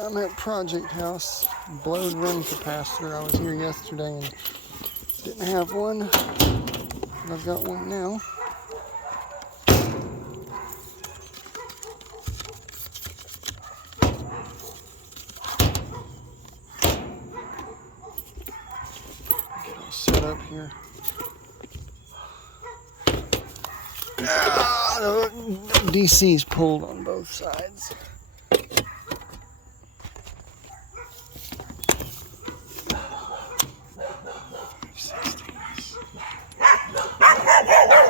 I'm at Project House, blowed run capacitor. I was here yesterday and didn't have one, but I've got one now. Get all set up here. The DC's pulled on both sides.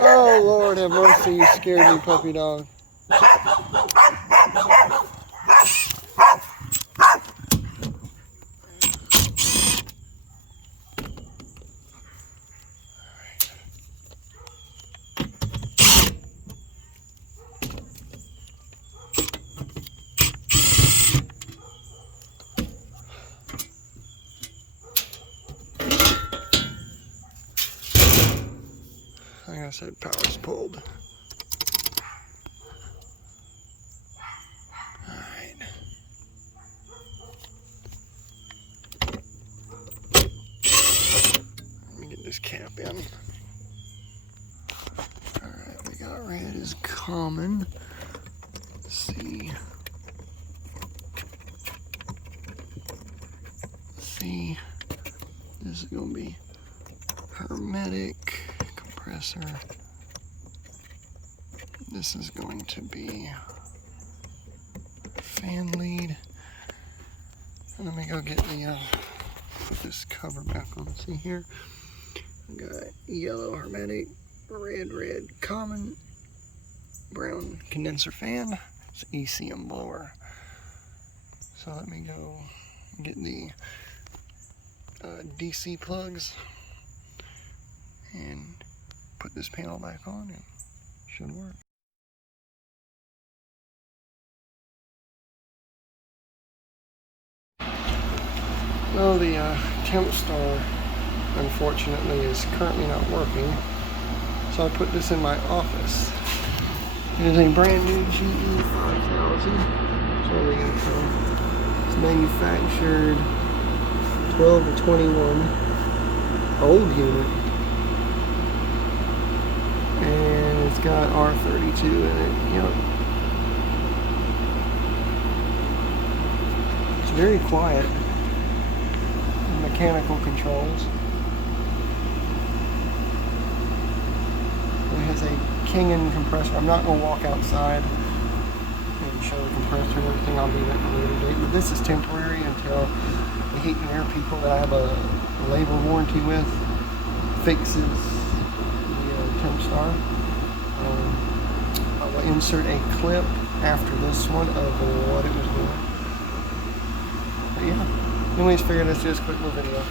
Oh, Lord have mercy, you scared me, puppy dog. Like I said, power's pulled. Alright. Let me get this cap in. Alright, we got red is common. Let's see. See. This is going to be hermetic. Compressor. This is going to be fan lead. And let me go get the put this cover back on. See here, I got yellow hermetic, red common, brown condenser fan. It's ECM blower. So let me go get the DC plugs and put this panel back on, and it should work. Well, the Tempstar, unfortunately, is currently not working, so I put this in my office. It is a brand new GE 5000. That's where we got it from. It's manufactured 12 to 21. Old unit. And it's got R32 in it. Yep. It's very quiet. Mechanical controls. It has a King compressor. I'm not going to walk outside and show the compressor and everything. I'll do that at a later date. But this is temporary until the heat and air people that I have a labor warranty with fixes Tempstar. I will insert a clip after this one of what it was doing. But yeah, anyways, figured let's do this quick little video.